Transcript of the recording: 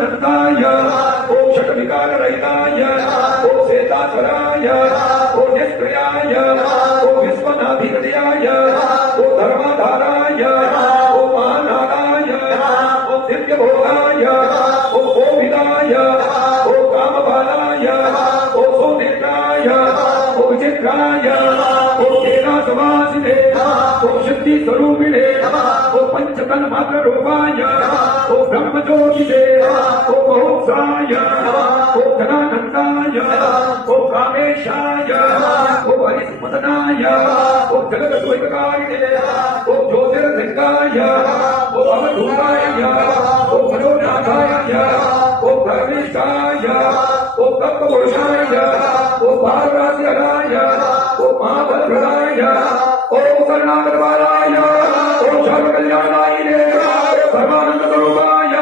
नंदाय ओम षट्विकाररहिताय ओम श्वेतास्वराय ओम निष्क्रियाय ओम विश्वनाधिपतयाय ओम धर्माधाराय ओम महानागाय ओम दिव्यभोगाय ओम गोविदाय ओम कामबालाय ओम सोनेत्राय ओम विचित्राय ओम केनासवासिने ओम सिद्धि स्वरूपिणे ओम पंचतन्मात्र रूपाय ओम ब्रह्मज्योतिषे ओम महोत्साय ओम धनानंदाय ओम कामेशाय ओम हरिस्मदनाय ओम जगद्द्वैतकारिणे ओम ज्योतिर्लिंगाय ओम अवधूताय ओम मनोनाथाय ओम धर्मेशाय ओम तत्वपुरुषाय ओम पार्वतीराय ओम महाबलभद्राय ओम शरणागतवाराय ओम सर्वकल्याणाय Sarbananda स्वरूपाय